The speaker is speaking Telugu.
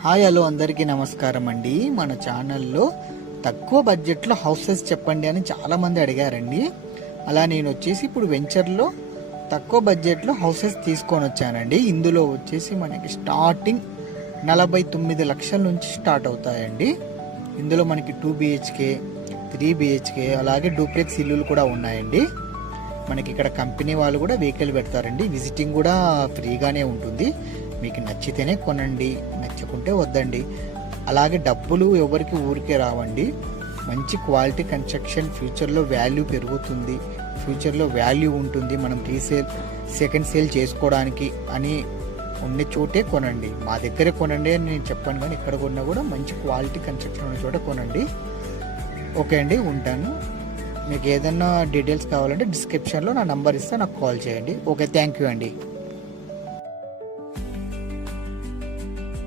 హాయ్ హలో అందరికీ నమస్కారం అండి. మన ఛానల్లో తక్కువ బడ్జెట్లో హౌసెస్ చెప్పండి అని చాలామంది అడిగారండి. అలా నేను వచ్చేసి ఇప్పుడు వెంచర్లో తక్కువ బడ్జెట్లో హౌసెస్ తీసుకొని వచ్చానండి. ఇందులో వచ్చేసి మనకి స్టార్టింగ్ 49 లక్షల నుంచి స్టార్ట్ అవుతాయండి. ఇందులో మనకి 2 బిహెచ్కే 3 బిహెచ్కే అలాగే డూప్లెక్స్ ఇల్లులు కూడా ఉన్నాయండి. మనకి ఇక్కడ కంపెనీ వాళ్ళు కూడా వెహికల్ పెడతారండి. విజిటింగ్ కూడా ఫ్రీగానే ఉంటుంది. మీకు నచ్చితేనే కొనండి, నచ్చకుంటే వద్దండి. అలాగే డబ్బులు ఎవరికి ఊరికే రావండి. మంచి క్వాలిటీ కన్స్ట్రక్షన్, ఫ్యూచర్లో వాల్యూ పెరుగుతుంది, ఫ్యూచర్లో వాల్యూ ఉంటుంది. మనం రీసేల్ సెకండ్ సేల్ చేసుకోవడానికి అని ఉన్న చోటే కొనండి. మా దగ్గరే కొనండి అని నేను చెప్పాను, కానీ ఇక్కడ కొన్నా కూడా మంచి క్వాలిటీ కన్స్ట్రక్షన్ ఉన్న చోట కొనండి. ఓకే అండి, ఉంటాను. మీకు ఏదైనా డీటెయిల్స్ కావాలంటే డిస్క్రిప్షన్లో నా నంబర్ ఇస్తే నాకు కాల్ చేయండి. ఓకే, థ్యాంక్ యూ అండి.